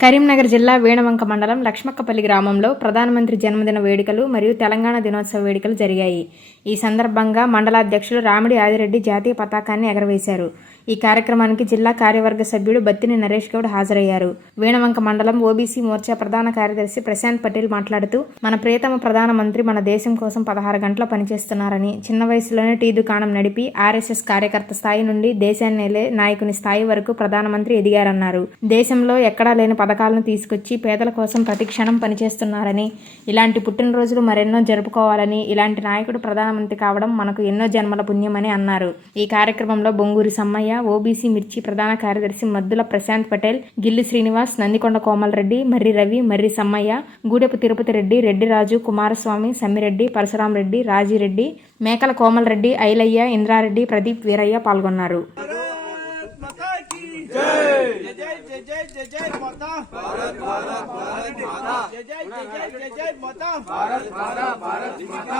కరీంనగర్ జిల్లా వేణవంక మండలం లక్ష్మక్కపల్లి గ్రామంలో ప్రధానమంత్రి జన్మదిన వేడుకలు మరియు తెలంగాణ దినోత్సవ వేడుకలు జరిగాయి. ఈ సందర్భంగా మండలాధ్యక్షులు రామిడి ఆదిరెడ్డి జాతీయ పతాకాన్ని ఎగరవేశారు. ఈ కార్యక్రమానికి జిల్లా కార్యవర్గ సభ్యుడు బత్తిని నరేష్ గౌడ్ హాజరయ్యారు. వేణవంక మండలం ఓబీసీ మోర్చా ప్రధాన కార్యదర్శి ప్రశాంత్ పటేల్ మాట్లాడుతూ మన ప్రియతమ ప్రధానమంత్రి మన దేశం కోసం పదహారు గంటల పనిచేస్తున్నారని చిన్న వయసులోనే టీ దుకాణం నడిపి ఆర్ఎస్ఎస్ కార్యకర్త స్థాయి నుండి దేశాన్ని నాయకుని స్థాయి వరకు ప్రధానమంత్రి ఎదిగారన్నారు. దేశంలో ఎక్కడా లేని పథకాలను తీసుకొచ్చి పేదల కోసం ప్రతిక్షణం పనిచేస్తున్నారని ఇలాంటి పుట్టినరోజులు మరెన్నో జరుపుకోవాలని ఇలాంటి నాయకుడు ప్రధానమంత్రి కావడం మనకు ఎన్నో జన్మల పుణ్యమని అన్నారు. ఈ కార్యక్రమంలో బొంగూరి సమ్మయ్య ఓబీసీ మిర్చి ప్రధాన కార్యదర్శి మద్దుల ప్రశాంత్ పటేల్ గిల్లి శ్రీనివాస్ నందికొండ కోమల్ రెడ్డి మర్రి రవి మర్రి సమ్మయ్య గూడెపు తిరుపతి రెడ్డి రెడ్డి రాజు కుమారస్వామి సమ్మిరెడ్డి పరశురాం రెడ్డి రాజిరెడ్డి మేకల కోమల్ రెడ్డి ఐలయ్య ఇంద్రారెడ్డి ప్రదీప్ వీరయ్య పాల్గొన్నారు माता की जय जय जय जय जय जय माता भारत भारत भारत माता जय जय जय जय जय जय माता भारत भारत भारत माता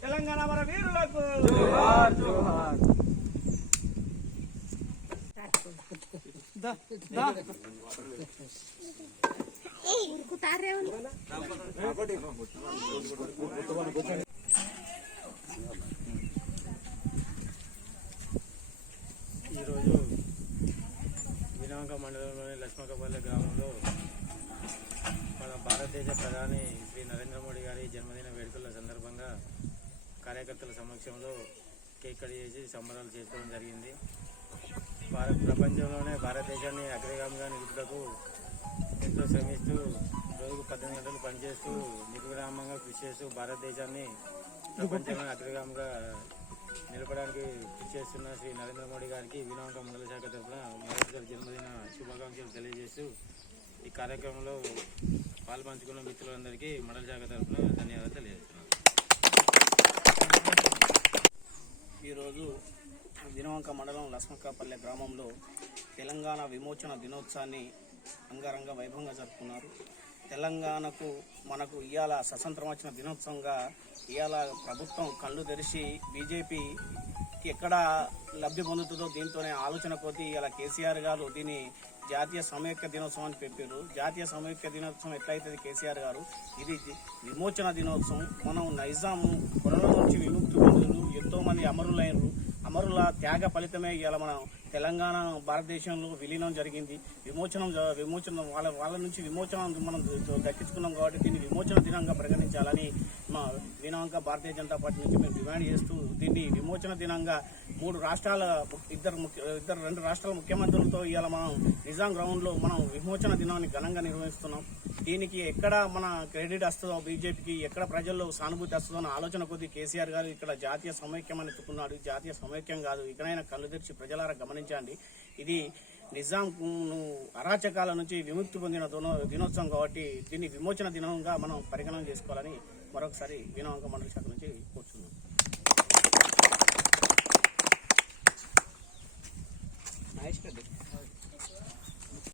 తెలంగాణ మన వీరులకు జోహార్ ఈరోజు వినాయక మండలంలోని లక్ష్మకపల్లి గ్రామంలో మన భారతదేశ ప్రధాని శ్రీ నరేంద్ర మోడీ గారి జన్మదిన వేడుకల సందర్భంగా కార్యకర్తల సమక్షంలో కేక్ కట్ చేసి సంబరాలు చేసుకోవడం జరిగింది. భారత ప్రపంచంలోనే భారతదేశాన్ని అగ్రగామిగా నిలుపుటకు ఎంతో శ్రమిస్తూ రోజుకు పద్దెనిమిది గంటలు పనిచేస్తూ నిర్విరామంగా కృషి చేస్తూ భారతదేశాన్ని ప్రపంచంలో అగ్రగామిగా నిలపడానికి కృషి చేస్తున్న శ్రీ నరేంద్ర మోడీ గారికి వినాయక మండల శాఖ తరఫున గారి జన్మదిన శుభాకాంక్షలు తెలియజేస్తూ ఈ కార్యక్రమంలో పాల్పంచుకున్న మిత్రులందరికీ మండల శాఖ తరఫున ధన్యవాదాలు తెలియజేస్తున్నాను. ఈరోజు దినవంక మండలం లస్మకాపల్లె గ్రామంలో తెలంగాణ విమోచన దినోత్సవాన్ని అంగరంగ వైభవంగా జరుపుకున్నారు. తెలంగాణకు మనకు ఇవాళ స్వతంత్రం వచ్చిన దినోత్సవంగా ఇవాళ ప్రభుత్వం కళ్ళు తెరిచి బీజేపీకి ఎక్కడ లబ్ధి పొందుతుందో దీంతోనే ఆలోచన కొద్దీ ఇవాళ కేసీఆర్ గారు దీన్ని జాతీయ సమైక్య దినోత్సవం అని పెట్టారు జాతీయ సమైక్య దినోత్సవం ఎట్లయితుంది కేసీఆర్ గారు? ఇది విమోచన దినోత్సవం. మనం నైజాం పొరల నుంచి విముక్తి పొందులు ఎంతోమంది అమరులైనరు. అమరుల త్యాగ ఫలితమే ఇవాళ మనం తెలంగాణ భారతదేశంలో విలీనం జరిగింది. విమోచనం విమోచనం వాళ్ళ వాళ్ళ నుంచి విమోచనం మనం దక్కించుకున్నాం కాబట్టి దీన్ని విమోచన దినంగా పరిగణించాలని మా దినాంక భారతీయ జనతా పార్టీ నుంచి మేము డిమాండ్ చేస్తూ దీన్ని విమోచన దినంగా మూడు రాష్ట్రాల ఇద్దరు ముఖ్య ఇద్దరు రెండు రాష్ట్రాల ముఖ్యమంత్రులతో ఇవాళ మనం నిజాం గ్రౌండ్లో మనం విమోచన దినాన్ని ఘనంగా నిర్వహిస్తున్నాం. దీనికి ఎక్కడ మన క్రెడిట్ వస్తుందో బీజేపీకి ఎక్కడ ప్రజల్లో సానుభూతి వస్తుందో అన్న ఆలోచన కొద్దీ కేసీఆర్ గారు ఇక్కడ జాతీయ సమైక్యం అని ఎత్తుకున్నాడు. జాతీయ సమైక్యం కాదు ఇకనైనా కళ్ళు తెరిచి ప్రజలారా గమనించండి. ఇది నిజాం అరాచకాల నుంచి విముక్తి పొందిన దినోత్సవం కాబట్టి దీన్ని విమోచన దినంగా మనం పరిగణన చేసుకోవాలని మరొకసారి వినవంక మండలి శాఖ నుంచి కూర్చున్నాం.